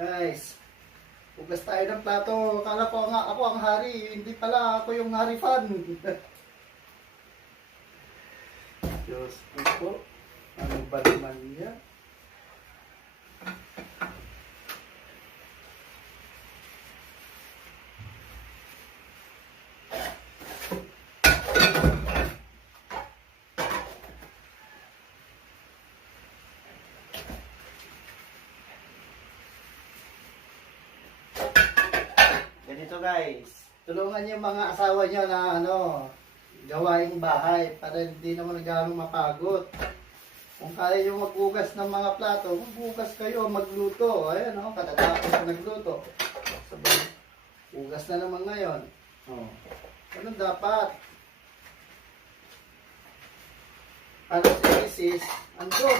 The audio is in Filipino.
Guys, hugas tayo ng plato. Akala ko nga ako ang hari. Hindi pala ako yung hari fan. Diyos ko po. Ano ba naman yan? Ganito guys, tulungan niyo yung mga asawa niyo na gawaing bahay para hindi naman ganong mapagod. Kung kaya yung maghugas ng mga plato, maghugas kayo, magluto. Ayan katatapos na nagluto. Sabay, hugas na naman ngayon. Ganun dapat. Para si Mrs. andun.